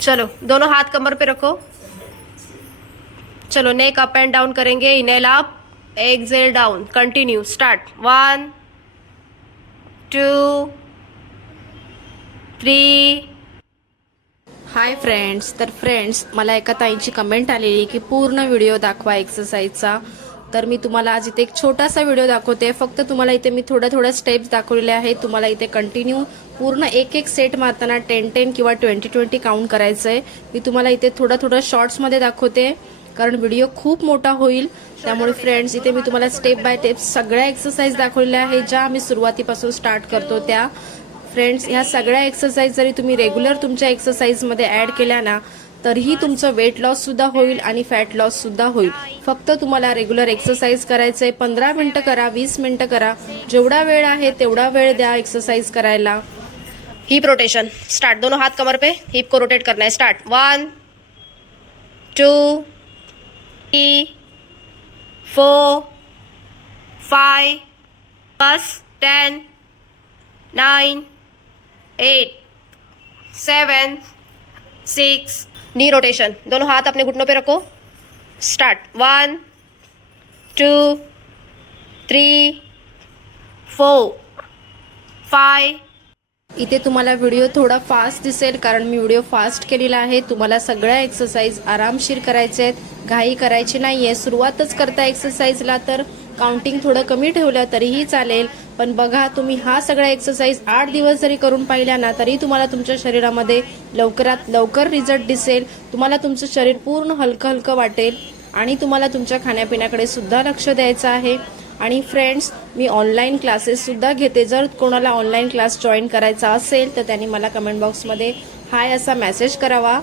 चलो दोनों हाथ कमर पे रखो। चलो नेक अप एंड डाउन करेंगे। Inhale up exhale down. Continue start. One two three. Hi friends तर फ्रेंड्स मला एका ताईंची कमेंट आलेली की पूर्ण व्हिडिओ दाखवा एक्सरसाइजचा तर मी तुम्हाला आज इथे एक छोटासा व्हिडिओ दाखवते. फक्त तुम्हाला इथे मी थोड्या थोड्या स्टेप्स दाखवलेल्या आहेत. तुम्हाला इथे कंटिन्यू पूर्ण एक एक सेट मारताना टेन टेन किंवा ट्वेंटी ट्वेंटी काउंट करायचं आहे मी तुम्हाला इथे थोडं थोडं शॉर्ट्समध्ये दाखवते. कारण व्हिडिओ खूप मोठा होईल. त्यामुळे फ्रेंड्स इथे मी तुम्हाला स्टेप बाय स्टेप सगळ्या एक्सरसाइज दाखवलेल्या आहेत ज्या आम्ही सुरुवातीपासून स्टार्ट करतो त्या. फ्रेंड्स ह्या सगळ्या एक्सरसाइज जरी तुम्ही रेग्युलर तुमच्या एक्सरसाइजमध्ये ॲड केल्या ना तरीही तुमचं वेट लॉस सुद्धा होईल आणि फॅट लॉस सुद्धा होईल. फक्त तुम्हाला रेग्युलर एक्सरसाइज करायचं आहे पंधरा मिनटं करा वीस मिनटं करा. जेवढा वेळ आहे तेवढा वेळ द्या एक्सरसाइज करायला. हिप रोटेशन स्टार्ट दोनों हाथ कमर पे. हिप को रोटेट करना है. Start one two three four five plus ten nine eight seven six. Knee rotation. दोनों हाथ अपने घुटनों पे रखो. Start. One two three four five इथे तुम्हाला व्हिडिओ थोडा फास्ट दिसेल कारण मी व्हिडिओ फास्ट केलेला आहे. तुम्हाला सगळ्या एक्सरसाइज आरामशीर करायचे आहेत. घाई करायची नाही आहे सुरुवातच करता एक्सरसाइजला तर काउंटिंग थोडं कमी ठेवलं तरीही चालेल. पण बघा तुम्ही हा सगळा एक्सरसाइज आठ दिवस जरी करून पाहिल्या ना तरी तुम्हाला तुमच्या शरीरामध्ये लवकरात लवकर रिझल्ट दिसेल. तुम्हाला तुमचं शरीर पूर्ण हलकं हलकं वाटेल आणि तुम्हाला तुमच्या खाण्यापिण्याकडे सुद्धा लक्ष द्यायचं आहे. आणि फ्रेंड्स मी ऑनलाईन क्लासेस सुद्धा घेते. जर कोणाला ऑनलाईन क्लास जॉईन करायचा असेल तर त्यांनी मला कमेंट बॉक्समध्ये हाय असा मेसेज करावा.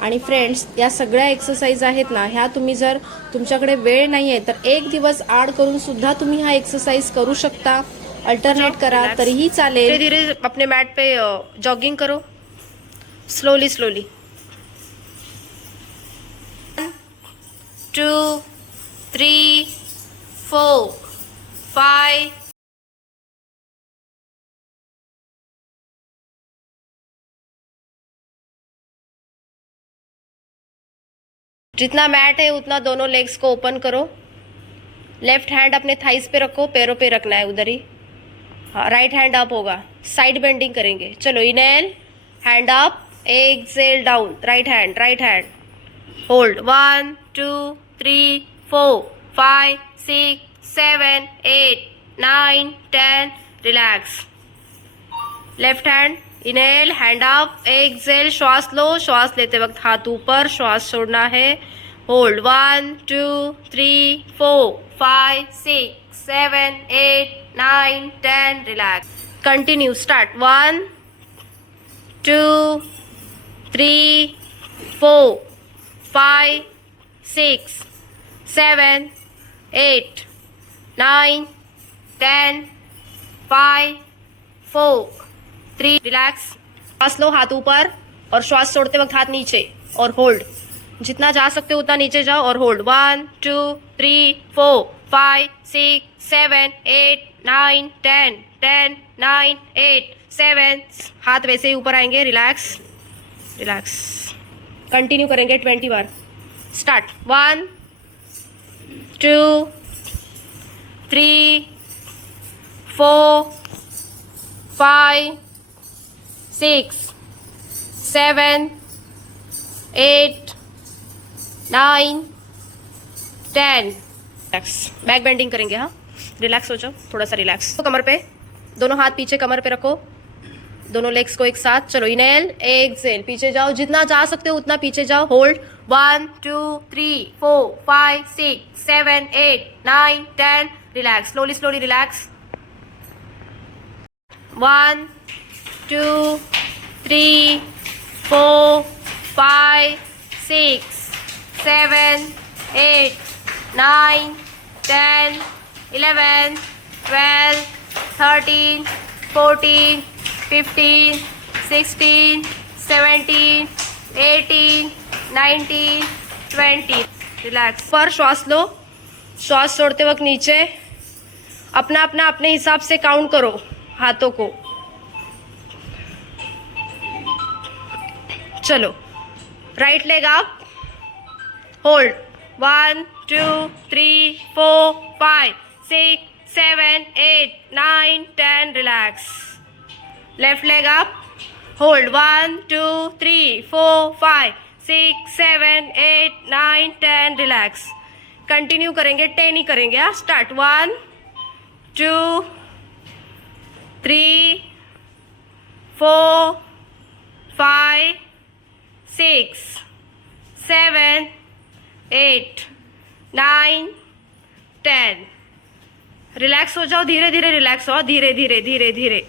आणि फ्रेंड्स या सगळ्या एक्सरसाइज आहेत ना ह्या तुम्ही जर तुमच्याकडे वेळ नाही आहे तर एक दिवस आड करून सुद्धा तुम्ही हा एक्सरसाइज करू शकता. अल्टरनेट करा. तरीही चालेल. धीरे धीरे अपने मैट पे जॉगिंग करो. Slowly slowly two three four five जितना मैट है उतना दोनों लेग्स को ओपन करो. लेफ़्ट हैंड अपने थाइस पे रखो पैरों पे रखना है उधर ही. राइट हैंड अप होगा। साइड बेंडिंग करेंगे। चलो inhale hand up exhale down right hand right hand hold one two three four five six seven eight nine ten relax left hand inhale hand up exhale श्वास लो। श्वास लेते वक्त हाथ ऊपर। श्वास छोड़ना है। Hold one two three four five six seven eight nine ten relax continue start one two three four five six seven eight nine ten five four three relax श्वास लो हाथ ऊपर और श्वास छोड़ते वक्त हाथ नीचे और होल्ड जितना जा सकते हो उतना नीचे जाओ और hold one two three four five six seven eight nine ten ten nine eight seven हाथ वैसे ही ऊपर आएँगे. रिलैक्स रिलैक्स कंटिन्यू करेंगे ट्वेंटी बार. Start one two three four five six seven eight nine ten relax back bending करेंगे हाँ? Relax हो जाओ थोड़ा सा रिलैक्स तो कमर पे, दोनों हाथ पीछे कमर पे रखो. दोनों लेग्स को एक साथ. चलो इनहेल एक्सेल पीछे जाओ, जितना जा सकते हो उतना पीछे जाओ. Hold one two three four five six seven eight nine ten relax slowly slowly relax one two three four five six seven eight nine ten eleven twelve thirteen fourteen fifteen sixteen seventeen eighteen nineteen twenty relax पर श्वास लो। श्वास छोड़ते वक्त नीचे। अपना अपना अपने हिसाब से काउंट करो हाथों को। चलो। Right leg up. Hold. One, two, three, four, five, six, seven, eight, nine, ten. Relax. Left leg up. Hold. One, two, three, four, five, six, seven, eight, nine, ten. Relax. Continue करेंगे ten ही करेंगे हाँ start one two three four five six seven eight nine ten. Relax हो जाओ धीरे धीरे relax हो. धीरे धीरे धीरे धीरे.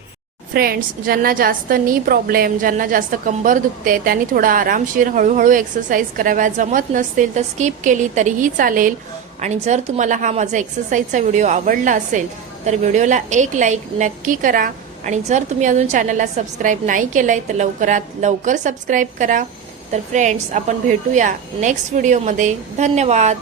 फ्रेंड्स ज्यांना जास्त नी प्रॉब्लेम ज्यांना जास्त कंबर दुखते त्यांनी थोडा आरामशीर हळूहळू एक्सरसाइज कराव्या. जमत नसतील तर स्किप केली तरीही चालेल. आणि जर तुम्हाला हा माझा एक्सरसाइजचा व्हिडिओ आवडला असेल तर व्हिडिओला एक लाईक नक्की करा. आणि जर तुम्ही अजून चॅनलला सबस्क्राईब नाही केलंय तर लवकरात लवकर सबस्क्राईब करा. तर फ्रेंड्स आपण भेटूया नेक्स्ट व्हिडिओमध्ये धन्यवाद.